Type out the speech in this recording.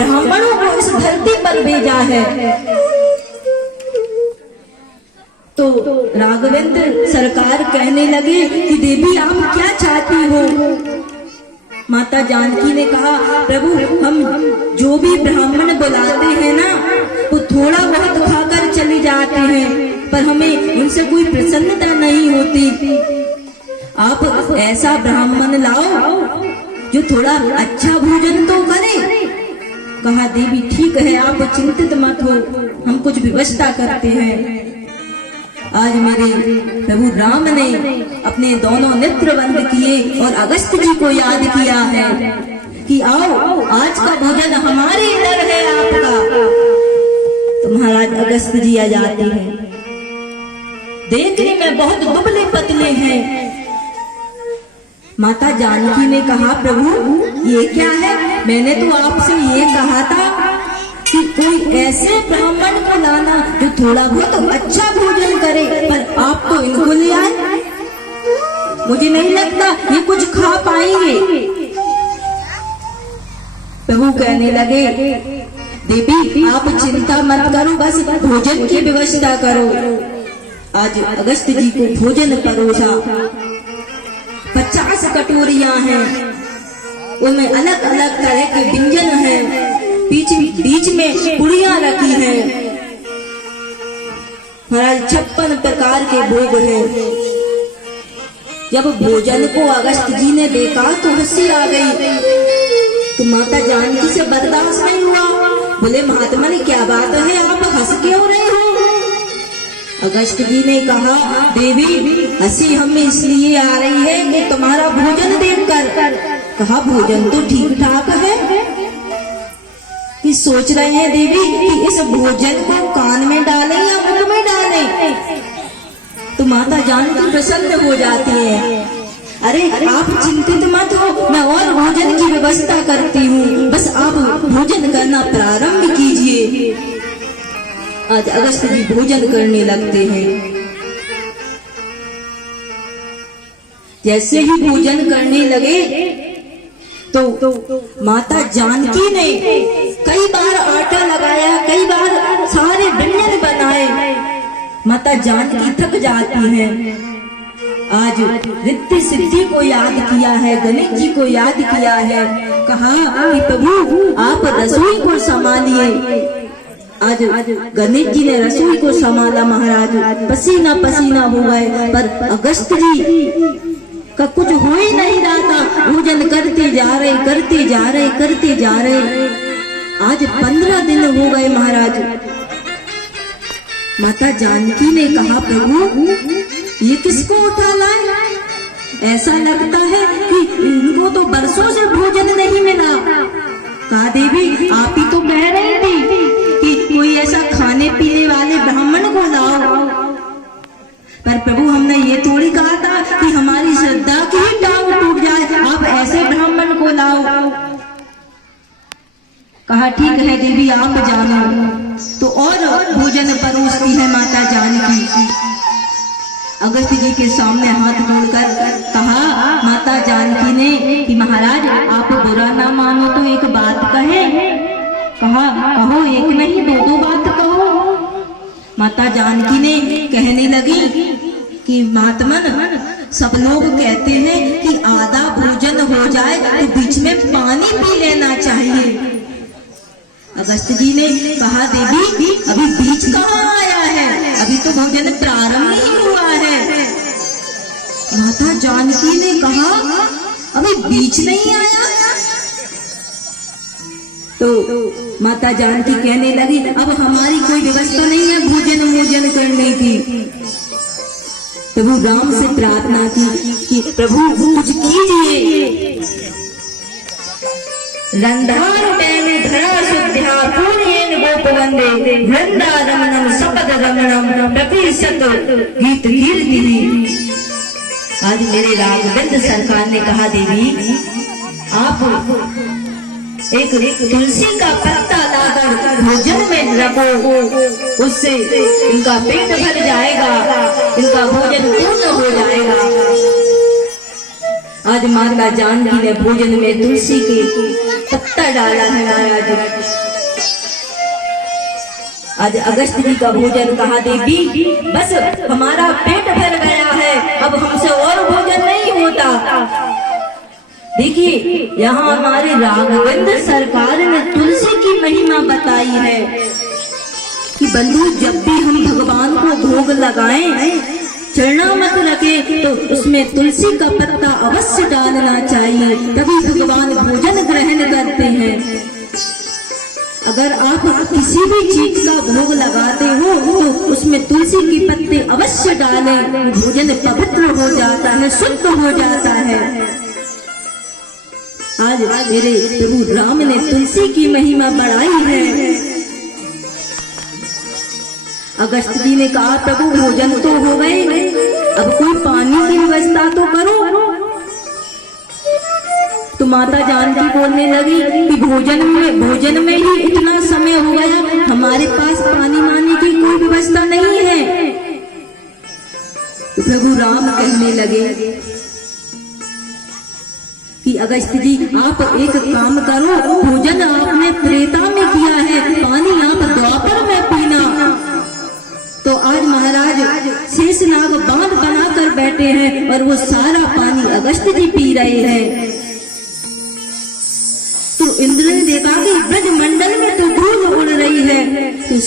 ब्राह्मणों को इस धरती पर भेजा है। तो राघवेंद्र सरकार कहने लगे कि देवी आप क्या चाहती हो? माता जानकी ने कहा, प्रभु हम जो भी ब्राह्मण बुलाते हैं ना, वो थोड़ा बहुत खाकर चले जाते हैं, पर हमें उनसे कोई प्रसन्नता नहीं होती। आप ऐसा ब्राह्मण लाओ जो थोड़ा अच्छा भोजन तो करे। कहा, देवी ठीक है, आप चिंतित मत हो, हम कुछ व्यवस्था करते हैं। आज मेरे प्रभु राम ने अपने दोनों नेत्र बंद किए और अगस्त जी को याद किया है कि आओ, आज का भोजन हमारे इधर है आपका। तो महाराज अगस्त जी आ जाते हैं। देखने में बहुत दुबले पतले हैं। माता जानकी ने कहा, प्रभु ये क्या है? मैंने तो आपसे ये कहा था कि कोई ऐसे ब्राह्मण को लाना जो थोड़ा बहुत अच्छा भोजन करे, पर आप तो इनको ले आए। मुझे नहीं लगता ये कुछ खा पाएंगे। प्रभु कहने लगे, देवी आप चिंता मत करो, बस भोजन की व्यवस्था करो। आज अगस्त जी को भोजन परोसा। 50 कटोरियां हैं, उनमें अलग अलग तरह के व्यंजन हैं, बीच में पुड़ियां रखी हैं। महाराज 56 प्रकार के भोग हैं। जब भोजन को अगस्त जी ने देखा तो हंसी आ गई। तो माता जानकी से बर्दाश्त नहीं हुआ। बोले, महात्मा ने क्या बात है, आप हंस क्यों रहे हो? अगस्त जी ने कहा, देवी हंसी हमें इसलिए आ रही है कि तुम्हारा भोजन देखकर। कहा, भोजन तो ठीक ठाक है, कि सोच रहे हैं देवी कि इस भोजन को कान में डालें या मुंह में डालें। तो माता जानकी प्रसन्न हो जाती है। अरे आप चिंतित मत हो, मैं और भोजन की व्यवस्था करती हूँ, बस आप भोजन करना प्रारंभ कीजिए। आज अगस्त जी भोजन करने लगते हैं। जैसे ही भोजन करने लगे तो माता जानकी ने कई बार आटा लगाया, कई बार सारे व्यंजन बनाए। माता जानकी थक जाती हैं। आज रिद्धि सिद्धि को याद किया है, गणेश जी को याद किया है। कहा कि प्रभु आप रसोई को संभालिए। आज गणेश जी ने रसोई को संभाला। महाराज पसीना पसीना हो गए, पर अगस्त जी का कुछ हो ही नहीं रहा था। भोजन करते जा रहे, करते जा रहे, करते जा रहे। आज 15 दिन हो गए महाराज। माता जानकी ने कहा, प्रभु ये किसको उठा लाए? ऐसा लगता है कि इनको तो बरसों से भोजन नहीं मिला। कहा, देवी आप ही तो कह रही थी कि कोई ऐसा खाने पीने वाले ब्राह्मण को लाओ, पर प्रभु हमने ये थोड़ी कहा था कि हमारी श्रद्धा की ही टांग टूट जाए, आप ऐसे ब्राह्मण को लाओ। कहा, ठीक है देवी आप जानो। तो और भोजन परोसती है माता जानकी। अगस्त जी के सामने हाथ जोड़कर कहा माता जानकी ने कि महाराज आप बुरा ना मानो तो एक बात कहे। कहा, कहो, एक नहीं दो बात कहो। माता जानकी ने कहने लगी कि महात्मन सब लोग कहते हैं कि आधा भोजन हो जाए तो बीच में पानी पी लेना चाहिए। अगस्त जी ने कहा, देवी अभी बीच कहाँ आया है, अभी तो भोजन प्रारंभ ही हुआ है। माता जानकी ने कहा, अभी बीच नहीं आया। तो माता जानकी कहने लगी, अब हमारी कोई व्यवस्था नहीं है भोजन करने की। प्रभु राम से प्रार्थना की कि प्रभु कुछ कीजिए। रंधार मैंने धरा शुद्ध्या पूर्येन गोपवंदे वृंदारमणम सपद रमणम प्रतिशत गीत कीर्ति। आज मेरे राघवेंद्र सरकार ने कहा, देवी आप एक तुलसी का पत्ता लाकर भोजन में रखो, उससे इनका पेट भर जाएगा, इनका भोजन पूर्ण हो जाएगा। आज माता जानकी ने भोजन में तुलसी के पत्ता डाला है महाराज। आज अगस्त जी का भोजन कहा देवी बस हमारा पेट भर गया है, अब हमसे और भोजन नहीं होता। देखिए यहाँ हमारे राघवेंद्र सरकार ने तुलसी की महिमा बताई है कि बंधु जब भी हम भगवान को भोग लगाएं, चरणामृत रखें तो उसमें तुलसी का पत्ता अवश्य डालना चाहिए, तभी भगवान भोजन ग्रहण करते हैं। अगर आप किसी भी चीज का भोग लगाते हो तो उसमें तुलसी के पत्ते अवश्य डालें, भोजन पवित्र हो जाता है, शुद्ध हो जाता है। आज मेरे प्रभु राम ने तुलसी की महिमा बढ़ाई है। अगस्त जी ने कहा प्रभु भोजन तो हो गए, अब कोई पानी की व्यवस्था तो करो। तो माता जानकी बोलने लगी कि भोजन में ही इतना समय हो गया, हमारे पास पानी मानी की कोई व्यवस्था नहीं है। तो प्रभु राम कहने लगे कि अगस्त जी आप एक काम करो, भोजन आपने त्रेता में किया है, पानी आप द्वापर में पीना। तो आज महाराज शेषनाग बांध बनाकर बैठे हैं और वो सारा पानी अगस्त जी पी रहे हैं। तो इंद्र ने देखा कि ब्रज मंडल में तो धूल उड़ रही है, तो